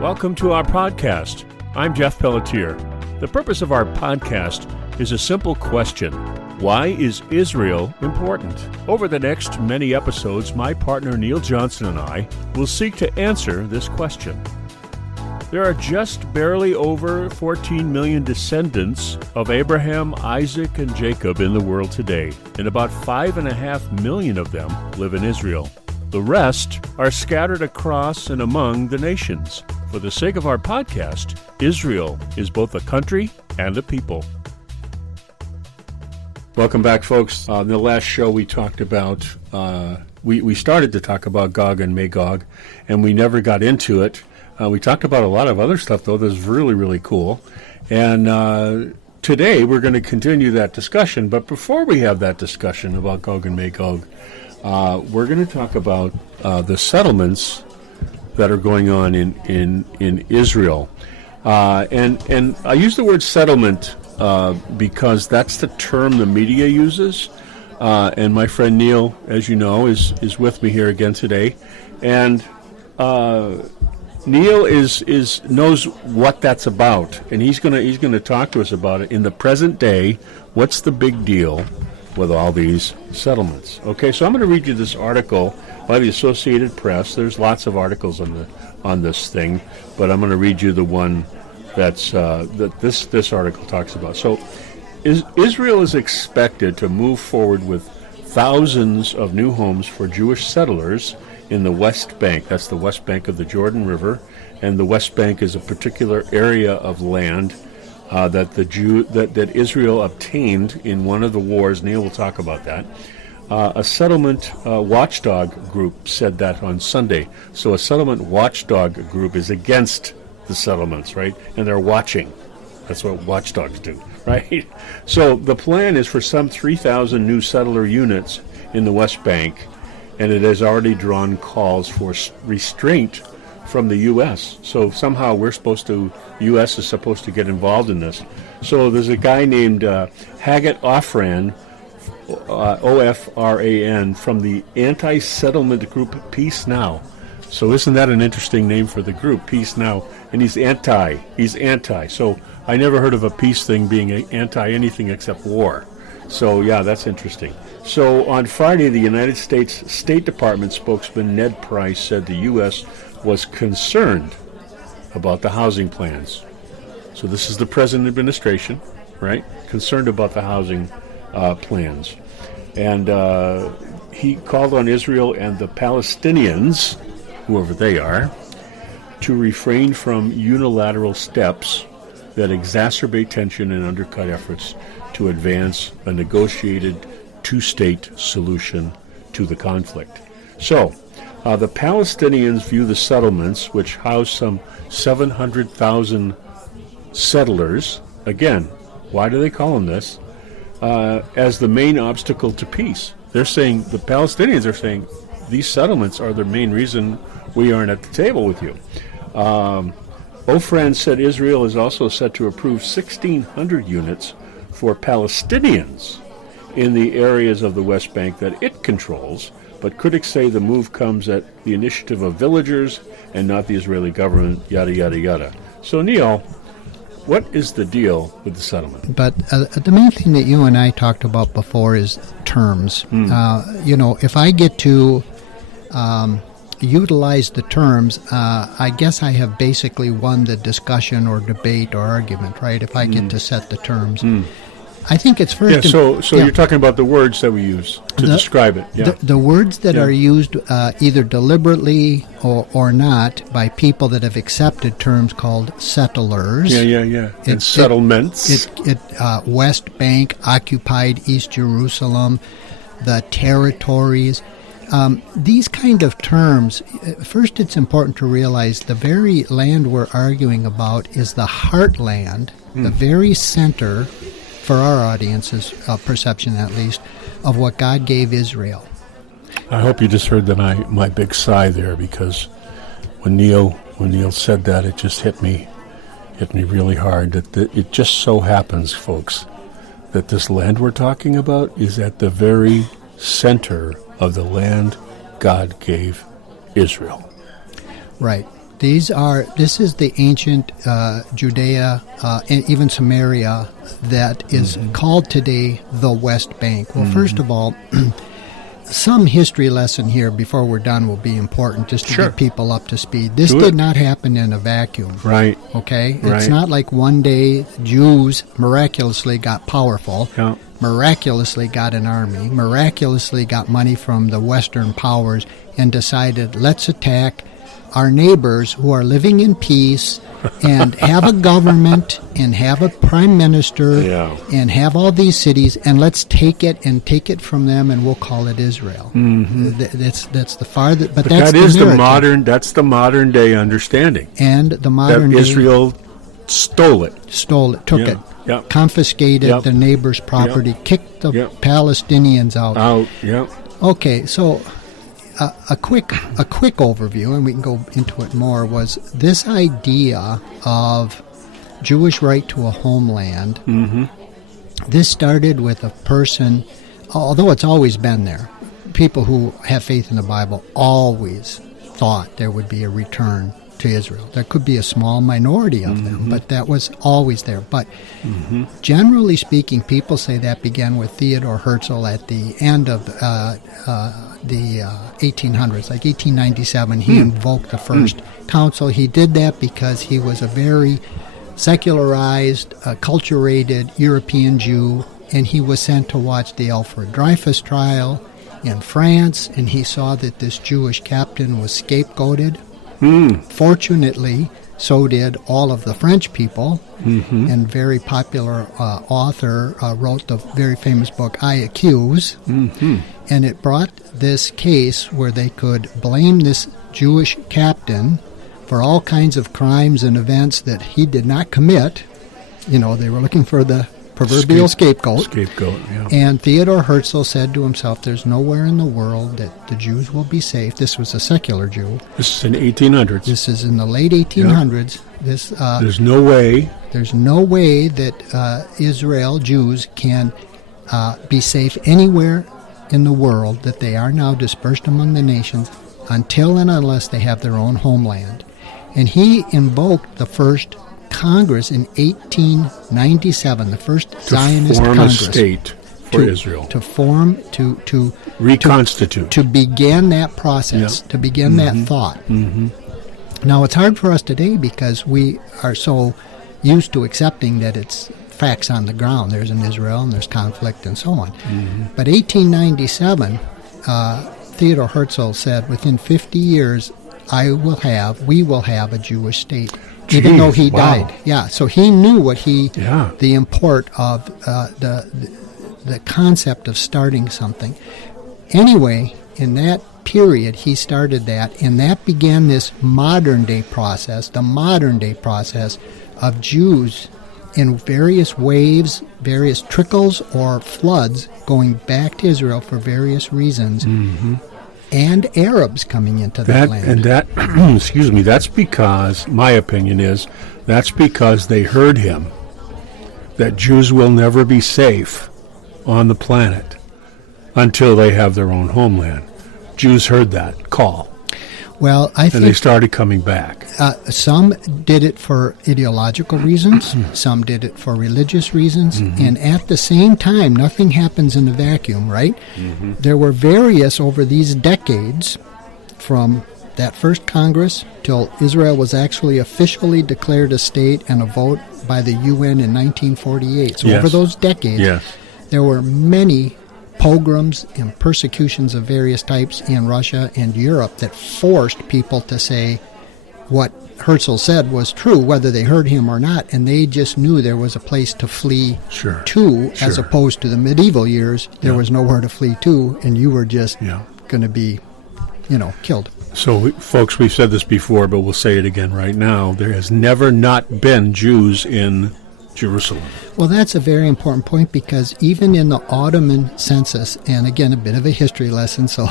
Welcome to our podcast. I'm Jeff Pelletier. The purpose of our podcast is a simple question. Why is Israel important? Over the next many episodes, my partner Neil Johnson and I will seek to answer this question. There are just barely over 14 million descendants of Abraham, Isaac, and Jacob in the world today, and about 5.5 million of them live in Israel. The rest are scattered across and among the nations. For the sake of our podcast, Israel is both a country and a people. Welcome back, folks. In the last show, we talked about, we started to talk about Gog and Megog, and we never got into it. We talked about a lot of other stuff, though, that's really, really cool. And today, we're going to continue that discussion. But before we have that discussion about Gog and Megog, we're going to talk about the settlements that are going on in Israel. And I use the word settlement because that's the term the media uses. And my friend Neil, as you know, is with me here again today. And Neil knows what that's about, and he's gonna talk to us about it in the present day. What's the big deal with all these settlements? Okay, so I'm going to read you this article by the Associated Press. There's lots of articles on this thing, but I'm going to read you the one that's that this article talks about. So, Israel is expected to move forward with thousands of new homes for Jewish settlers in the West Bank. That's the West Bank of the Jordan River, and the West Bank is a particular area of land that Israel obtained in one of the wars. Neil will talk about that. A settlement watchdog group said that on Sunday. So a settlement watchdog group is against the settlements, right? And they're watching. That's what watchdogs do, right? So the plan is for some 3,000 new settler units in the West Bank, and it has already drawn calls for restraint from the U.S. So somehow U.S. is supposed to get involved in this. So there's a guy named Haggett Ofran, O-F-R-A-N, from the anti-settlement group Peace Now. So isn't that an interesting name for the group, Peace Now? And he's anti. So I never heard of a peace thing being anti anything except war. So yeah, that's interesting. So on Friday, the United States State Department spokesman Ned Price said the U.S. was concerned about the housing plans. So this is the present administration, right? Concerned about the housing plans. And he called on Israel and the Palestinians, whoever they are, to refrain from unilateral steps that exacerbate tension and undercut efforts to advance a negotiated two-state solution to the conflict. So, the Palestinians view the settlements, which house some 700,000 settlers, again, why do they call them this, as the main obstacle to peace. The Palestinians are saying, these settlements are the main reason we aren't at the table with you. Ofran said Israel is also set to approve 1,600 units for Palestinians in the areas of the West Bank that it controls, but critics say the move comes at the initiative of villagers and not the Israeli government, yada, yada, yada. So, Neil, what is the deal with the settlement? But the main thing that you and I talked about before is terms. If I get to utilize the terms, I guess I have basically won the discussion or debate or argument, right? If I get to set the terms. I think it's first... Yeah, so you're talking about the words that we use to describe it. Yeah. The words that are used either deliberately or not by people that have accepted terms called settlers. Yeah. And settlements. West Bank, occupied East Jerusalem, the territories. These kind of terms, first it's important to realize the very land we're arguing about is the heartland, the very center, for our audience's perception at least, of what God gave Israel. I hope you just heard my big sigh there, because when Neil said that, it just hit me really hard. That it just so happens, folks, that this land we're talking about is at the very center of the land God gave Israel. Right. This is the ancient Judea and even Samaria that is called today the West Bank. Well, first of all, some history lesson here before we're done will be important just to get people up to speed. This did not happen in a vacuum. Right. Okay? Right. It's not like one day Jews miraculously got powerful, Yeah. miraculously got an army, miraculously got money from the Western powers, and decided, let's attack our neighbors who are living in peace and have a government and have a prime minister and have all these cities, and let's take it from them, and we'll call it Israel. That's the farthest, but that's that is the narrative. that's the modern day understanding. And the modern That day Israel stole it. took Yeah. it, Yeah. confiscated Yep. the neighbor's property, kicked the Yep. Palestinians out. Yeah. Okay, so a quick overview, and we can go into it more, was this idea of Jewish right to a homeland. This started with a person, although it's always been there. People who have faith in the Bible always thought there would be a return to Israel. There could be a small minority of them, but that was always there. But generally speaking, people say that began with Theodore Herzl at the end of the 1800s, like 1897. He invoked the first council. He did that because he was a very secularized, acculturated European Jew, and he was sent to watch the Alfred Dreyfus trial in France, and he saw that this Jewish captain was scapegoated. Fortunately, so did all of the French people, and very popular author wrote the very famous book, I Accuse, and it brought this case where they could blame this Jewish captain for all kinds of crimes and events that he did not commit. You know, they were looking for the proverbial scapegoat. Yeah. And Theodore Herzl said to himself, there's nowhere in the world that the Jews will be safe. This was a secular Jew. This is in 1800s. This is in the late 1800s. This There's no way. There's no way that Israel, Jews, can be safe anywhere in the world, that they are now dispersed among the nations until and unless they have their own homeland. And he invoked the first Congress in 1897, the first Zionist form Congress. a state for Israel. To form, to reconstitute. To begin that process, to begin that thought. Now, it's hard for us today because we are so used to accepting that it's facts on the ground. There's an Israel and there's conflict and so on. But 1897, Theodore Herzl said, within 50 years, we will have a Jewish state. Even though he died. Yeah, so he knew what the import of the concept of starting something. Anyway, in that period, he started that, and that began this modern day process, the modern day process of Jews in various waves, various trickles or floods going back to Israel for various reasons. And Arabs coming into that land. And that, excuse me, that's because, my opinion is, that's because they heard him, that Jews will never be safe on the planet until they have their own homeland. Jews heard that call. Well, I think... And they started coming back. Some did it for ideological reasons. Some did it for religious reasons. And at the same time, nothing happens in a vacuum, right? There were various, over these decades, from that first Congress till Israel was actually officially declared a state and a vote by the UN in 1948. So over those decades, there were many pogroms and persecutions of various types in Russia and Europe that forced people to say what Herzl said was true, whether they heard him or not, and they just knew there was a place to flee to, as opposed to the medieval years. There was nowhere to flee to, and you were just going to be, killed. So, folks, we've said this before, but we'll say it again right now. There has never not been Jews in Jerusalem. Well, that's a very important point, because even in the Ottoman census, and again, a bit of a history lesson, so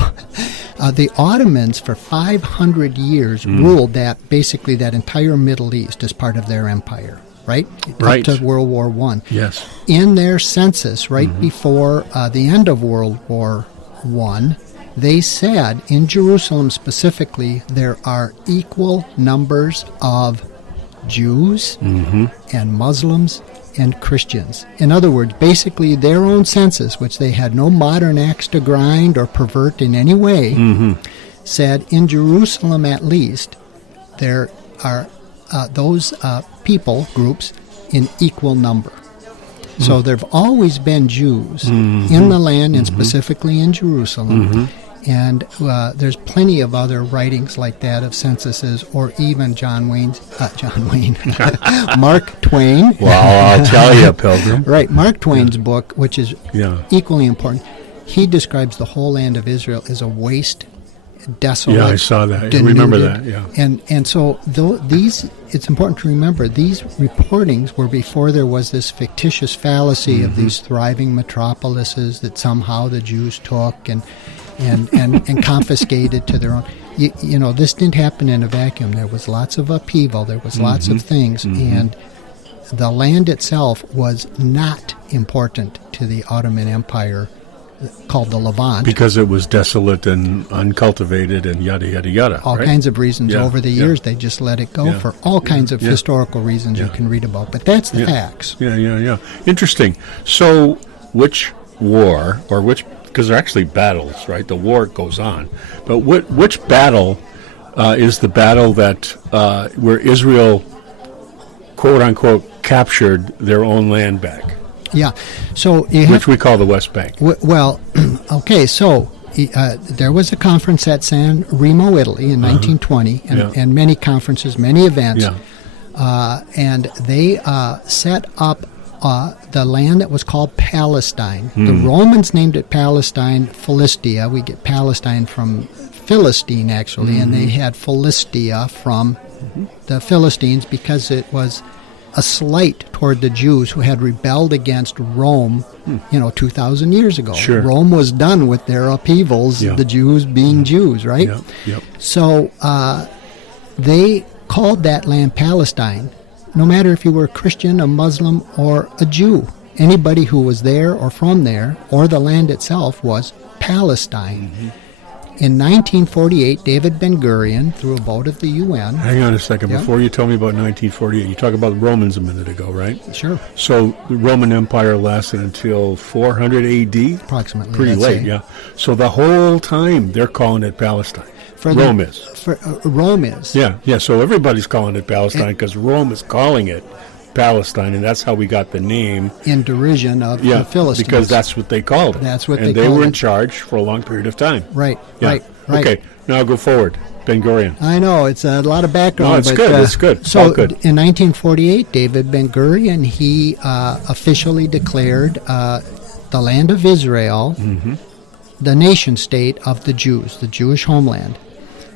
the Ottomans for 500 years ruled basically that entire Middle East as part of their empire, right? Up to World War I. Yes. In their census, right before the end of World War I, they said in Jerusalem specifically there are equal numbers of Jews and Muslims and Christians. In other words, basically their own census, which they had no modern axe to grind or pervert in any way, said in Jerusalem at least there are those people groups in equal number. So there have always been Jews in the land and specifically in Jerusalem. And there's plenty of other writings like that of censuses, or even Mark Twain. Well, I'll tell you, Pilgrim. Right, Mark Twain's book, which is equally important. He describes the whole land of Israel as a waste, desolate. Yeah, I saw that. I denuded. remember that. Yeah. And so these, it's important to remember these reportings were before there was this fictitious fallacy of these thriving metropolises that somehow the Jews took and confiscated to their own. You know, this didn't happen in a vacuum. There was lots of upheaval. There was lots of things. And the land itself was not important to the Ottoman Empire, called the Levant. Because it was desolate and uncultivated and yada, yada, yada. All kinds of reasons. Over the years, they just let it go for all kinds of historical reasons you can read about. But that's the facts. Yeah. Interesting. So which war, or which... because they're actually battles, right? The war goes on. But which battle is the battle that where Israel, quote unquote, captured their own land back? Yeah. So which we call the West Bank. Well, okay. So there was a conference at San Remo, Italy, in 1920, and many conferences, many events, and they set up the land that was called Palestine. The Romans named it Palestine, Philistia. We get Palestine from Philistine, actually, and they had Philistia from the Philistines because it was a slight toward the Jews who had rebelled against Rome, 2,000 years ago. Sure. Rome was done with their upheavals, the Jews being Jews, right? Yep. So they called that land Palestine. No matter if you were a Christian, a Muslim, or a Jew, anybody who was there or from there, or the land itself, was Palestine. In 1948, David Ben-Gurion, through a vote of the UN... Hang on a second. Before you tell me about 1948, you talked about the Romans a minute ago, right? Sure. So the Roman Empire lasted until 400 A.D.? Approximately. Pretty late, yeah. So the whole time they're calling it Palestine. Rome is. Yeah. So everybody's calling it Palestine because Rome is calling it Palestine, and that's how we got the name. In derision of the Philistines. Because that's what they called it. And they were in charge for a long period of time. Right. Okay, now go forward. Ben-Gurion. I know, it's a lot of background. No, it's good. It's good. It's so all good. In 1948, David Ben-Gurion, he officially declared the land of Israel the nation-state of the Jews, the Jewish homeland.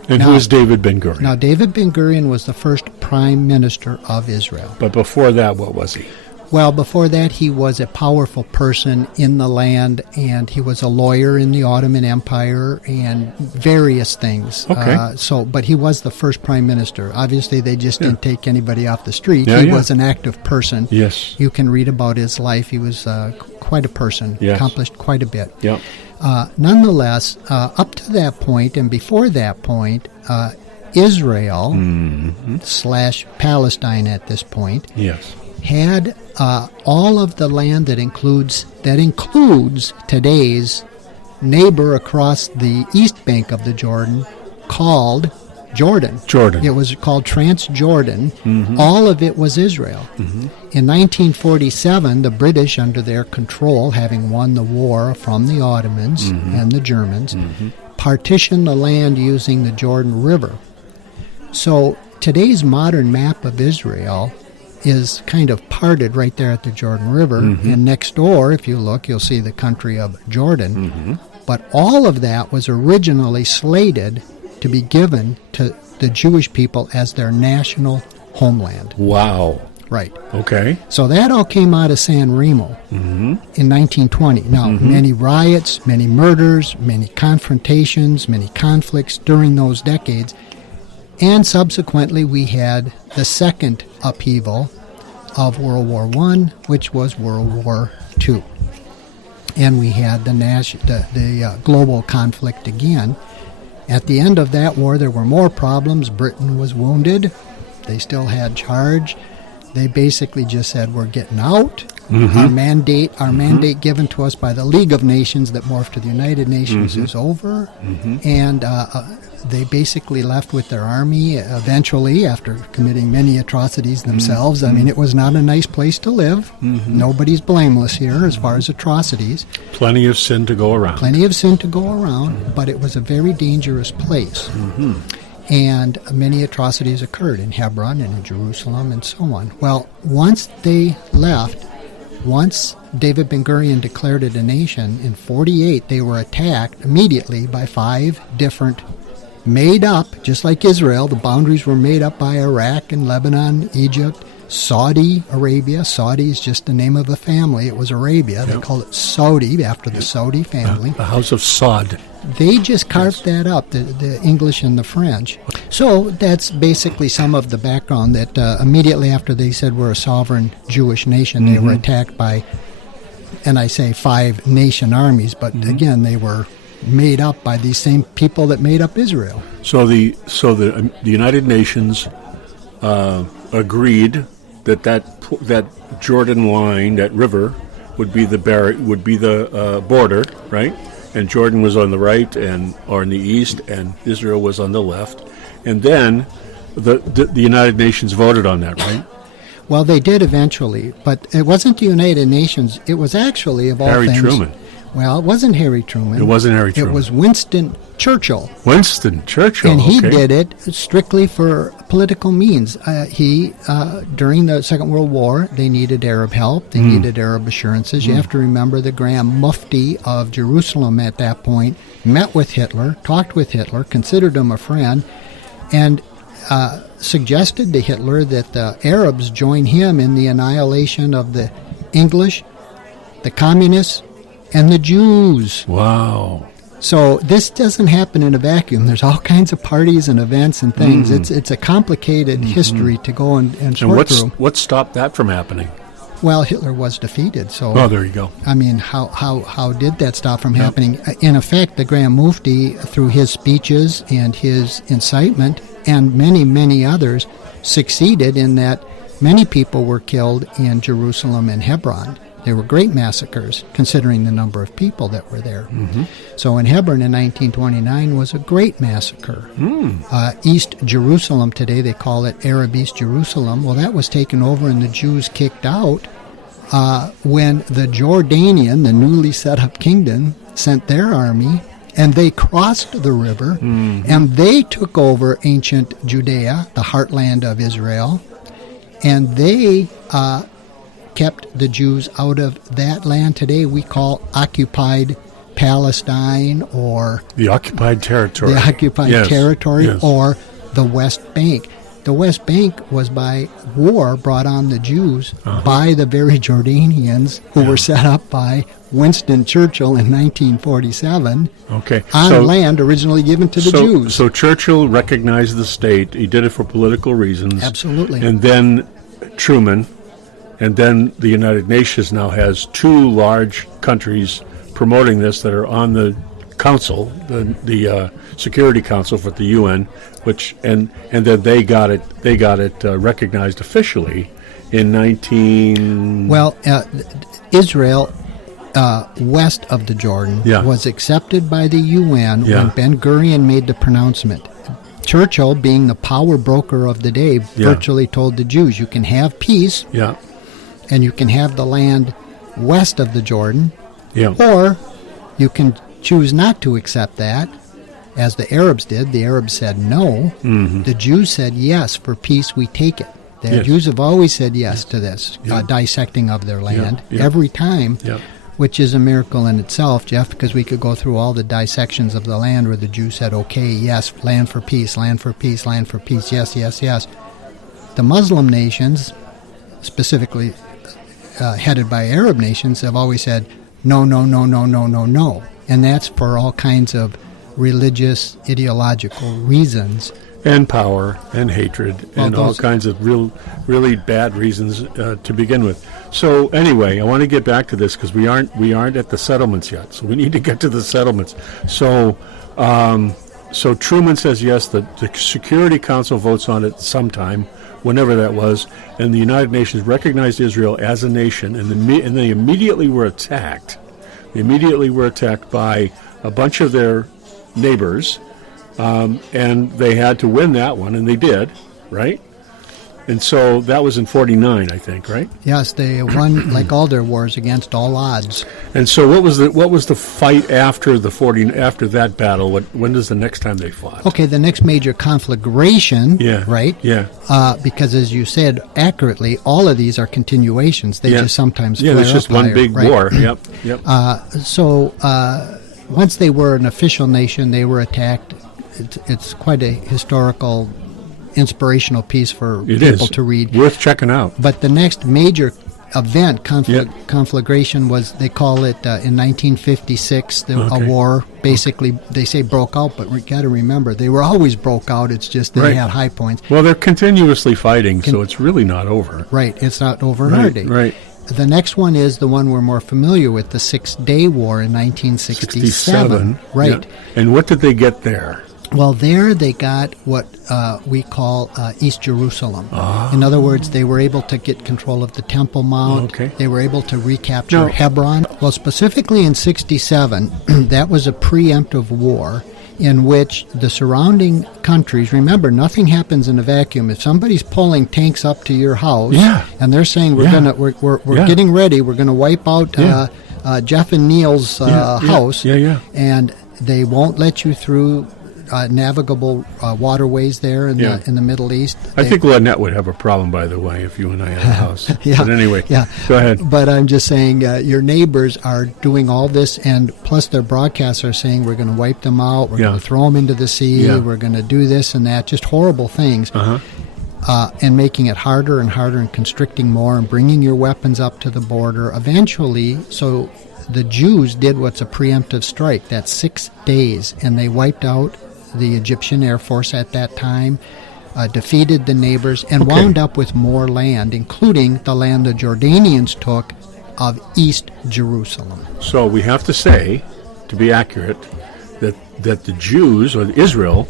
And who is David Ben-Gurion? Now, David Ben-Gurion was the first prime minister of Israel. But before that, what was he? Well, before that, he was a powerful person in the land, and he was a lawyer in the Ottoman Empire and various things. Okay. But he was the first prime minister. Obviously, they just didn't take anybody off the street. He was an active person. Yes. You can read about his life. He was quite a person, accomplished quite a bit. Yeah. Nonetheless, up to that point and before that point, Israel / Palestine at this point had all of the land that includes today's neighbor across the east bank of the Jordan, called Jordan. It was called Transjordan. All of it was Israel. In 1947, the British, under their control, having won the war from the Ottomans and the Germans, partitioned the land using the Jordan River. So today's modern map of Israel is kind of parted right there at the Jordan River, and next door, if you look, you'll see the country of Jordan. But all of that was originally slated to be given to the Jewish people as their national homeland. Wow. Right. Okay. So that all came out of San Remo in 1920. Now, many riots, many murders, many confrontations, many conflicts during those decades. And subsequently, we had the second upheaval of World War I, which was World War II. and we had the global conflict again. At the end of that war, there were more problems. Britain was wounded. They still had charge. They basically just said, we're getting out. Our mandate given to us by the League of Nations that morphed to the United Nations is over. And they basically left with their army eventually after committing many atrocities themselves. I mean, it was not a nice place to live. Nobody's blameless here as far as atrocities. Plenty of sin to go around. Plenty of sin to go around, but it was a very dangerous place. And many atrocities occurred in Hebron and in Jerusalem and so on. Well, once they left, once David Ben-Gurion declared it a nation, in 48 they were attacked immediately by 5 different made up, just like Israel, the boundaries were made up by Iraq and Lebanon, Egypt, Saudi Arabia. Saudi is just the name of a family. It was Arabia. They call it Saudi after the Saudi family. The House of Saud. They just carved that up, the English and the French. So that's basically some of the background that immediately after they said we're a sovereign Jewish nation, they were attacked by, and I say 5 nation armies, but again, they were made up by these same people that made up Israel. So the United Nations agreed that Jordan line, that river, would be the border, right? And Jordan was on the right or in the east, and Israel was on the left. And then the United Nations voted on that, right? Well, they did eventually, but it wasn't the United Nations. It was actually, of all Harry things... Truman. Well, it wasn't Harry Truman. It wasn't Harry Truman. It was Winston Churchill. Winston Churchill, and he did it strictly for political means. During the Second World War, they needed Arab help. They needed Arab assurances. You have to remember the Grand Mufti of Jerusalem at that point met with Hitler, talked with Hitler, considered him a friend, and suggested to Hitler that the Arabs join him in the annihilation of the English, the communists, and the Jews. Wow. So this doesn't happen in a vacuum. There's all kinds of parties and events and things. It's a complicated history to go and sort through. What stopped that from happening? Well, Hitler was defeated. So there you go. I mean, how did that stop from happening? In effect, the Grand Mufti, through his speeches and his incitement, and many, many others, succeeded in that many people were killed in Jerusalem and Hebron. They were great massacres, considering the number of people that were there. So in Hebron in 1929 was a great massacre. East Jerusalem today, they call it Arab East Jerusalem. Well, that was taken over and the Jews kicked out when the Jordanian, the newly set up kingdom, sent their army, and they crossed the river, and they took over ancient Judea, the heartland of Israel, and they... kept the Jews out of that land today we call occupied Palestine, or the occupied territory. The occupied territory, yes. Or the West Bank. The West Bank was by war brought on the Jews by the very Jordanians who were set up by Winston Churchill in 1947 on land originally given to the Jews. So Churchill recognized the state. He did it for political reasons. Absolutely. And then Truman, and then the United Nations now has 2 large countries promoting this that are on the council, the Security Council for the UN, which and then they got it recognized officially in 19. Well, Israel, west of the Jordan, was accepted by the UN when Ben-Gurion made the pronouncement. Churchill, being the power broker of the day, virtually told the Jews, you can have peace, and you can have the land west of the Jordan, or you can choose not to accept that, as the Arabs did. The Arabs said no. The Jews said yes, for peace we take it. The Jews have always said yes to this, dissecting of their land, every time, which is a miracle in itself, Jeff, because we could go through all the dissections of the land where the Jews said, okay, yes, land for peace, land for peace, land for peace, yes, yes, yes. The Muslim nations, specifically headed by Arab nations, have always said, no, no, no, no, no, no, no. And that's for all kinds of religious, ideological reasons. and power and hatred and all those- kinds of really bad reasons to begin with. So anyway, I want to get back to this because we aren't at the settlements yet. So we need to get to the settlements. So so Truman says yes. The Security Council votes on it sometime, whenever that was, and the United Nations recognized Israel as a nation, and they immediately were attacked. They immediately were attacked by a bunch of their neighbors. And they had to win that one, and they did, right? And so that was in 49, I think, right? Yes, they won like all their wars against all odds. And so what was the fight after after that battle? When is the next time they fought? Okay, the next major conflagration, Yeah. right? Yeah. Because as you said accurately, all of these are continuations. They just sometimes yeah. flare There's just up one higher, big right? war. Yep. Yep. So once they were an official nation, they were attacked. It's quite a historical, inspirational piece for It people is to read. worth checking out. But the next major event, conflagration, was, they call it in 1956, a war. Basically, they say broke out, but we got to remember, they were always broke out. It's just they had high points. Well, they're continuously fighting, so it's really not over. Right, it's not over in our day. Right. The next one is the one we're more familiar with, the Six-Day War in 1967. Right. Yeah. And what did they get there? Well, there they got what we call East Jerusalem. In other words, they were able to get control of the Temple Mount. Okay. They were able to recapture Hebron. Well, specifically in 67, that was a preemptive war in which the surrounding countries, remember, nothing happens in a vacuum. If somebody's pulling tanks up to your house and they're saying we're getting ready, we're going to wipe out Jeff and Neil's house, and they won't let you through navigable waterways there in the Middle East. I think Lynette would have a problem, by the way, if you and I had a house. But anyway, go ahead. But I'm just saying, your neighbors are doing all this, and plus their broadcasts are saying we're going to wipe them out, we're going to throw them into the sea, we're going to do this and that, just horrible things. And making it harder and harder and constricting more and bringing your weapons up to the border. Eventually, so the Jews did what's a preemptive strike. That's 6 days, and they wiped out the Egyptian Air Force at that time, defeated the neighbors, and wound up with more land, including the land the Jordanians took of East Jerusalem. So we have to say, to be accurate, that the Jews, or Israel,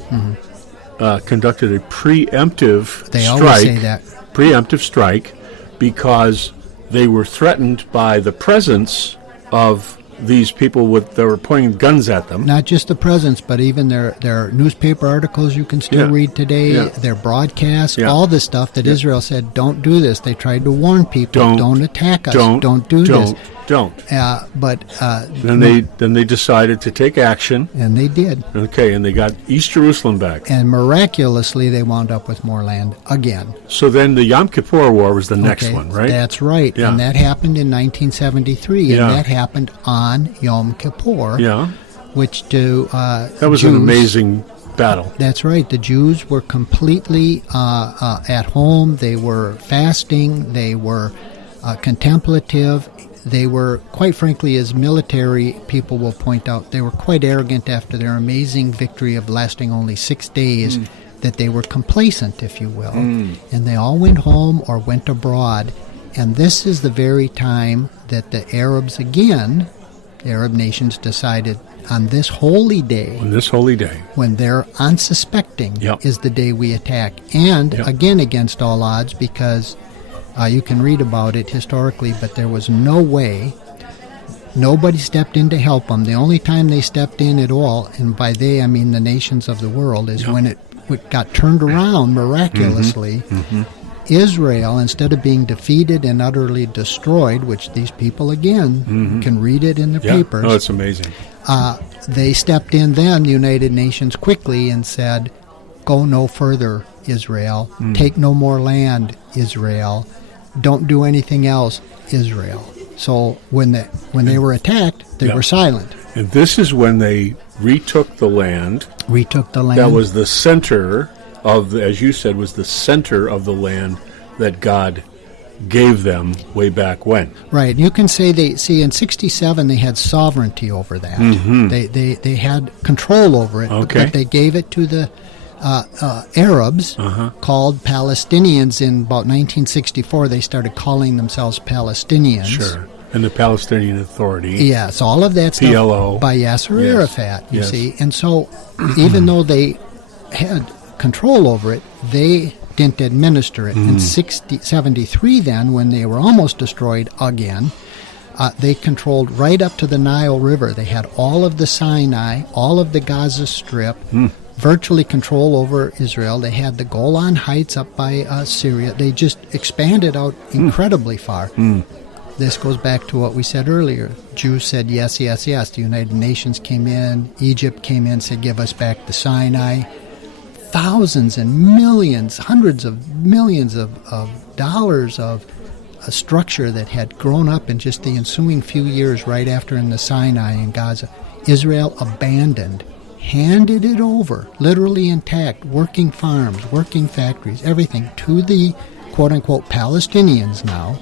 conducted a preemptive They strike. always say that. Preemptive strike because they were threatened by the presence of these people that were pointing guns at them. Not just the presence, but even their newspaper articles you can still read today, their broadcasts, all the stuff that Israel said, don't do this. They tried to warn people, don't attack us, don't do this. Don't. But then they decided to take action. And they did. Okay, and they got East Jerusalem back. And miraculously, they wound up with more land again. So then the Yom Kippur War was the next one, right? That's right. Yeah. And that happened in 1973, and that happened on Yom Kippur. Yeah. Which that was an amazing battle. That's right. The Jews were completely at home. They were fasting. They were contemplative. They were, quite frankly, as military people will point out, they were quite arrogant after their amazing victory of lasting only 6 days, that they were complacent, if you will. And they all went home or went abroad. And this is the very time that the Arabs again, the Arab nations, decided on this holy day, when they're unsuspecting, is the day we attack. And again, against all odds, because you can read about it historically, but there was no way. Nobody stepped in to help them. The only time they stepped in at all, and by they I mean the nations of the world, is when it got turned around miraculously. Israel, instead of being defeated and utterly destroyed, which these people, again, can read it in the papers. Oh, it's amazing. They stepped in then, the United Nations, quickly and said, go no further, Israel. Take no more land, Israel. Don't do anything else, Israel. So when they were attacked, they were silent. And this is when they retook the land. That was the center of, as you said, was the center of the land that God gave them way back when. Right. You can say in 67 they had sovereignty over that. They had control over it, but they gave it to the Arabs called Palestinians in about 1964. They started calling themselves Palestinians. Sure. And the Palestinian Authority. Yes, all of that stuff PLO. by Yasser Arafat, you Yes. see. And so even though they had control over it, they didn't administer it. In 73 then, when they were almost destroyed again, they controlled right up to the Nile River. They had all of the Sinai, all of the Gaza Strip, virtually control over Israel. They had the Golan Heights up by Syria. They just expanded out incredibly far. This goes back to what we said earlier. Jews said yes, yes, yes. The United Nations came in. Egypt came in, said give us back the Sinai. Thousands and millions, hundreds of millions of dollars of a structure that had grown up in just the ensuing few years right after in the Sinai and Gaza. Israel abandoned, handed it over, literally intact, working farms, working factories, everything, to the quote-unquote Palestinians now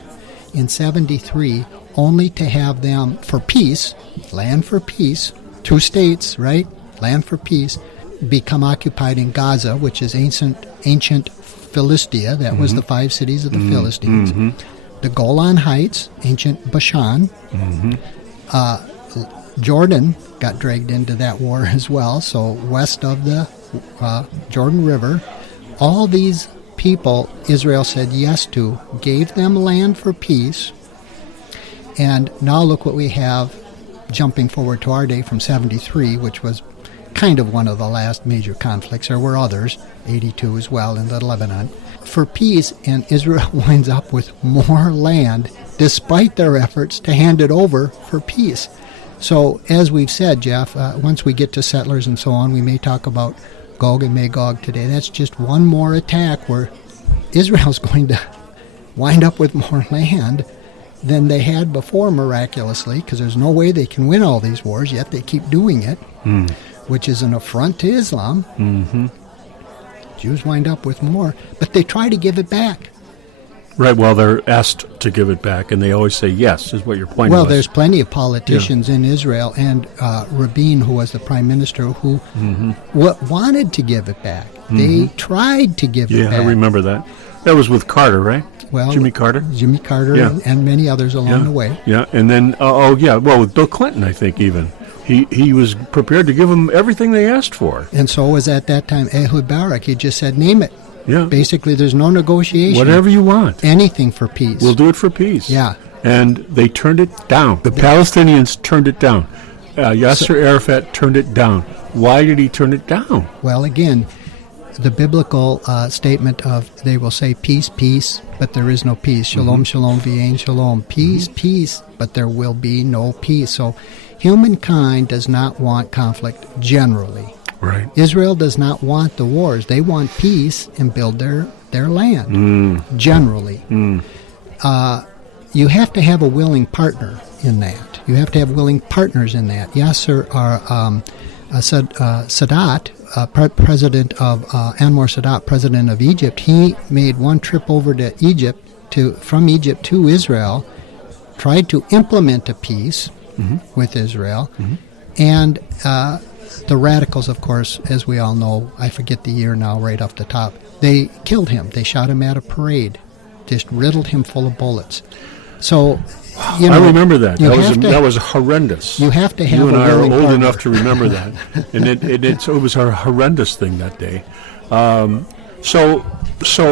in 73, only to have them, for peace, land for peace, two states, right, land for peace, become occupied in Gaza, which is ancient Philistia. That was the 5 cities of the Philistines. The Golan Heights, ancient Bashan. Jordan got dragged into that war as well, so west of the Jordan River. All these people Israel said yes to, gave them land for peace, and now look what we have jumping forward to our day from 73, which was kind of one of the last major conflicts. There were others, 82 as well in the Lebanon, for peace, and Israel winds up with more land despite their efforts to hand it over for peace. So as we've said, Jeff, once we get to settlers and so on, we may talk about Gog and Megog today. That's just one more attack where Israel's going to wind up with more land than they had before, miraculously, because there's no way they can win all these wars, yet they keep doing it, which is an affront to Islam. Jews wind up with more, but they try to give it back. Right, well, they're asked to give it back, and they always say yes, is what your point was. Well, there's plenty of politicians in Israel, and Rabin, who was the prime minister, who wanted to give it back. They tried to give it back. Yeah, I remember that. That was with Carter, right? Well, Jimmy Carter? Jimmy Carter and many others along the way. Yeah, and then, with Bill Clinton, I think, even. He was prepared to give them everything they asked for. And so was at that time Ehud Barak. He just said, name it. Yeah. Basically, there's no negotiation. Whatever you want. Anything for peace. We'll do it for peace. Yeah. And they turned it down. The Palestinians turned it down. Yasser Arafat turned it down. Why did he turn it down? Well, again, the biblical statement of they will say peace, peace, but there is no peace. Shalom, shalom, v'yein shalom. Peace, peace, but there will be no peace. So humankind does not want conflict generally. Right. Israel does not want the wars. They want peace and build their land, generally. You have to have a willing partner in that. You have to have willing partners in that. Yasser Sadat, president of Anwar Sadat, president of Egypt, he made one trip over to Egypt, from Egypt to Israel, tried to implement a peace with Israel, and the radicals, of course, as we all know, I forget the year now right off the top, they killed him. They shot him at a parade, just riddled him full of bullets. So, you know, I remember that. That was horrendous. You have to have You and a I are willing old partner. enough to remember that. And it was a horrendous thing that day. So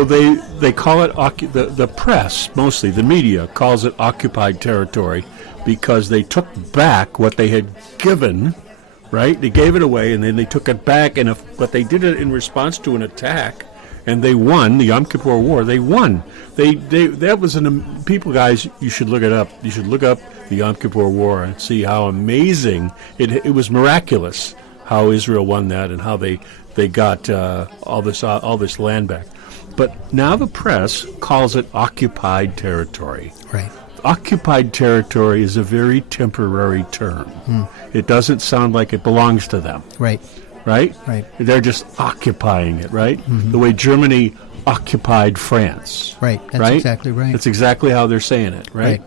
they call it, the press, mostly, the media, calls it occupied territory because they took back what they had given. Right? They gave it away, and then they took it back, but they did it in response to an attack, and they won, the Yom Kippur War. They won. That was people, guys, you should look it up. You should look up the Yom Kippur War and see how amazing, it was miraculous how Israel won that and how they got all this land back. But now the press calls it occupied territory. Right. Occupied territory is a very temporary term. It doesn't sound like it belongs to them. Right. Right? Right. They're just occupying it, right? The way Germany occupied France. Right. That's exactly right. That's exactly how they're saying it, right?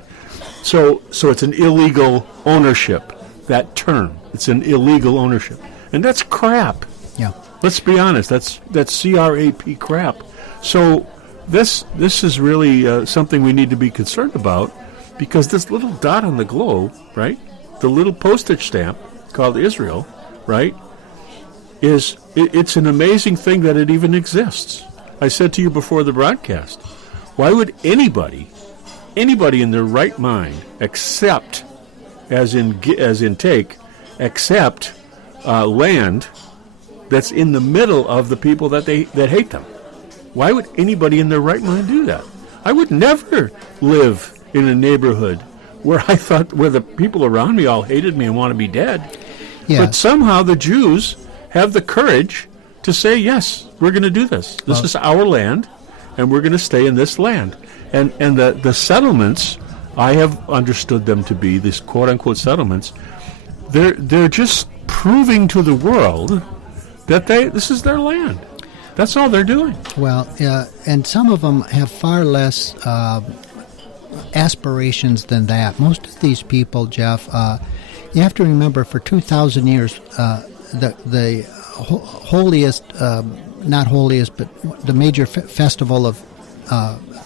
So it's an illegal ownership, that term. It's an illegal ownership. And that's crap. Yeah. Let's be honest. That's CRAP crap. So this is really something we need to be concerned about, because this little dot on the globe, right, the little postage stamp called Israel, right, it's an amazing thing that it even exists. I said to you before the broadcast, why would anybody in their right mind accept, as in accept land that's in the middle of the people that hate them? Why would anybody in their right mind do that? I would never live in a neighborhood where the people around me all hated me and want to be dead. Yeah. But somehow the Jews have the courage to say, yes, we're going to do this. This is our land, and we're going to stay in this land. And the settlements, I have understood them to be, these quote-unquote settlements, they're just proving to the world that this is their land. That's all they're doing. Well, and some of them have far less aspirations than that. Most of these people, Jeff, you have to remember, for 2,000 years, the holiest, not holiest, but the major festival of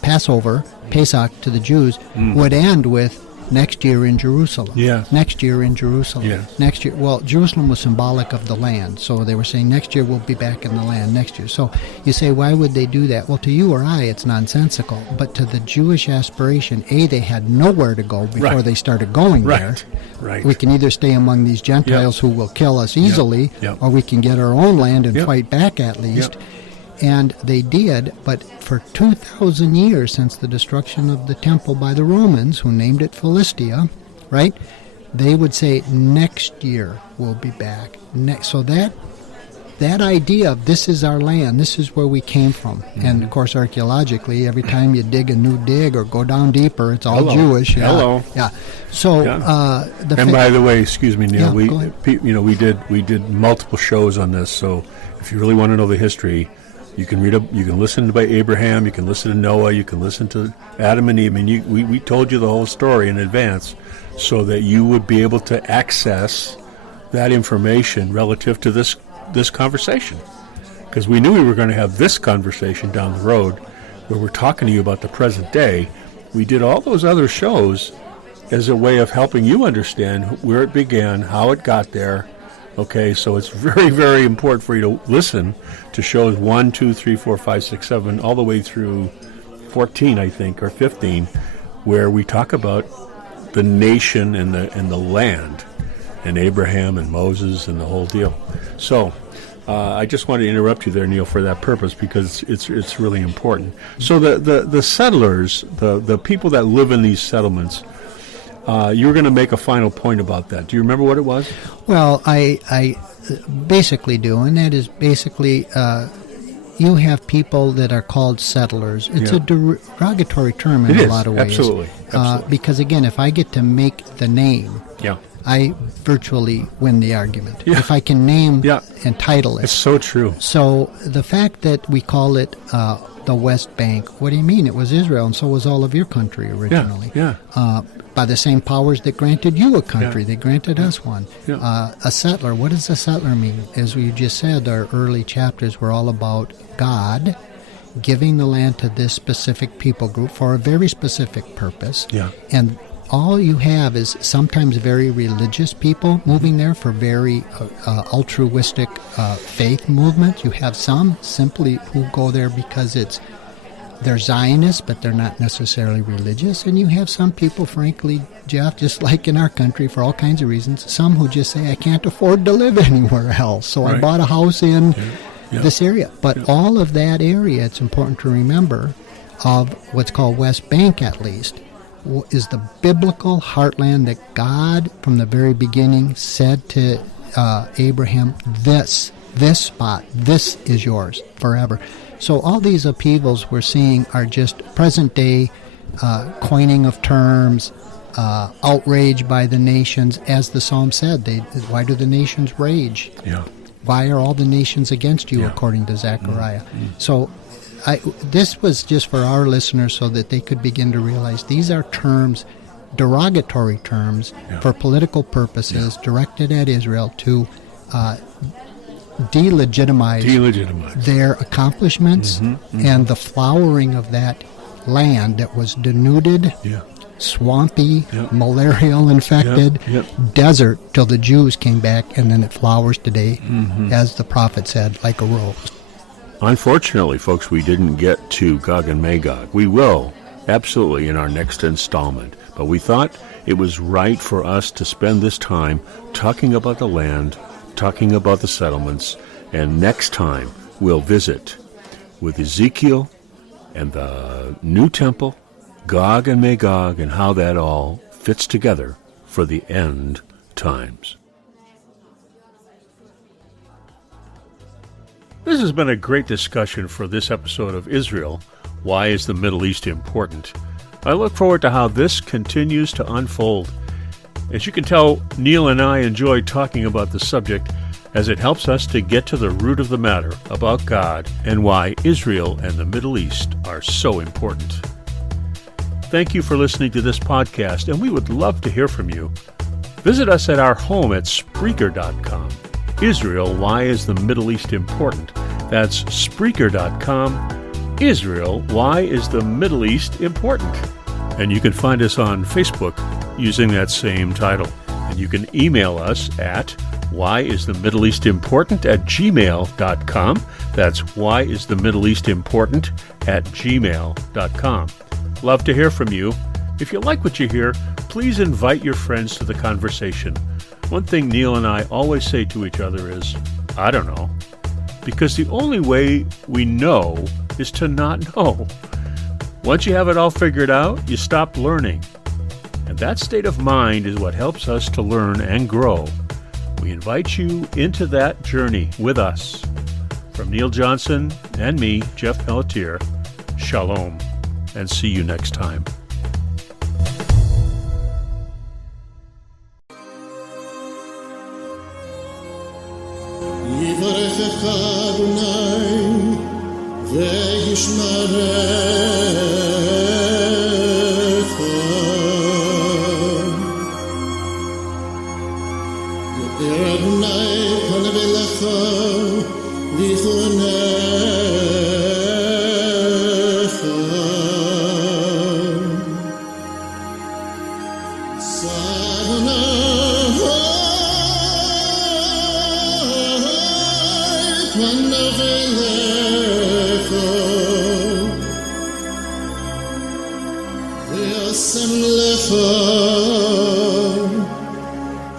Passover, Pesach to the Jews, would end with next year in Jerusalem. Yeah. Next year in Jerusalem. Yeah. Next year. Well, Jerusalem was symbolic of the land, so they were saying next year we'll be back in the land next year. So you say, why would they do that? Well, to you or I, it's nonsensical. But to the Jewish aspiration, they had nowhere to go before they started going there. Right. We can either stay among these Gentiles who will kill us easily, or we can get our own land and fight back at least. And they did, but for 2,000 years, since the destruction of the temple by the Romans, who named it Philistia, right, they would say, next year we'll be back. So that idea of this is our land, this is where we came from. And, of course, archaeologically, every time you dig a new dig or go down deeper, it's all Jewish. Yeah. Hello. Yeah. So, and by the way, excuse me, Neil, we did multiple shows on this, so if you really want to know the history, you can listen to by Abraham, you can listen to Noah, you can listen to Adam and Eve. I mean, we told you the whole story in advance so that you would be able to access that information relative to this conversation. Because we knew we were going to have this conversation down the road where we're talking to you about the present day. We did all those other shows as a way of helping you understand where it began, how it got there. Okay, so it's very, very important for you to listen to shows 1, 2, 3, 4, 5, 6, 7, all the way through 14, I think, or 15, where we talk about the nation and the land, and Abraham and Moses and the whole deal. So I just wanted to interrupt you there, Neil, for that purpose, because it's really important. So the settlers, the people that live in these settlements, you were going to make a final point about that. Do you remember what it was? Well, I basically do, and that is basically you have people that are called settlers. It's a derogatory term in a lot of ways. Absolutely. Because, again, if I get to make the name, I virtually win the argument. If I can name and title it. It's so true. So the fact that we call it the West Bank, what do you mean? It was Israel, and so was all of your country originally. By the same powers that granted you a country, they granted us one. A settler, what does a settler mean? As we just said, our early chapters were all about God giving the land to this specific people group for a very specific purpose. And all you have is sometimes very religious people moving there for very altruistic faith movements. You have some simply who go there because they're Zionists, but they're not necessarily religious. And you have some people, frankly, Jeff, just like in our country, for all kinds of reasons, some who just say, I can't afford to live anywhere else, so I bought a house in this area. But all of that area, it's important to remember, of what's called West Bank at least, is the biblical heartland that God, from the very beginning, said to Abraham, this spot, this is yours forever. So all these upheavals we're seeing are just present-day coining of terms, outrage by the nations. As the psalm said, why do the nations rage? Why are all the nations against you, according to Zechariah? So this was just for our listeners so that they could begin to realize these are terms, derogatory terms, for political purposes directed at Israel to delegitimize Delegitimize. their accomplishments and the flowering of that land that was denuded, Yeah. swampy, Yep. malarial infected Yep. desert till the Jews came back, and then it flowers today, as the prophet said, like a rose. Unfortunately, folks, we didn't get to Gog and Magog. We will, absolutely, in our next installment. But we thought it was right for us to spend this time talking about the land, talking about the settlements, and next time we'll visit with Ezekiel and the new temple, Gog and Magog, and how that all fits together for the end times. This has been a great discussion for this episode of Israel. Why is the Middle East important? I look forward to how this continues to unfold. As you can tell, Neil and I enjoy talking about the subject as it helps us to get to the root of the matter about God and why Israel and the Middle East are so important. Thank you for listening to this podcast, and we would love to hear from you. Visit us at our home at Spreaker.com. Israel, why is the Middle East important? That's Spreaker.com. Israel, why is the Middle East important? And you can find us on Facebook using that same title. And you can email us at whyisthemiddleeastimportant@gmail.com. That's whyisthemiddleeastimportant@gmail.com. Love to hear from you. If you like what you hear, please invite your friends to the conversation. One thing Neil and I always say to each other is, I don't know. Because the only way we know is to not know. Once you have it all figured out, you stop learning. And that state of mind is what helps us to learn and grow. We invite you into that journey with us. From Neil Johnson and me, Jeff Pelletier, shalom, and see you next time. יברכך אדוני וישמרך יאיר אדוני פניו אליך ויחונך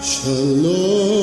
Shalom.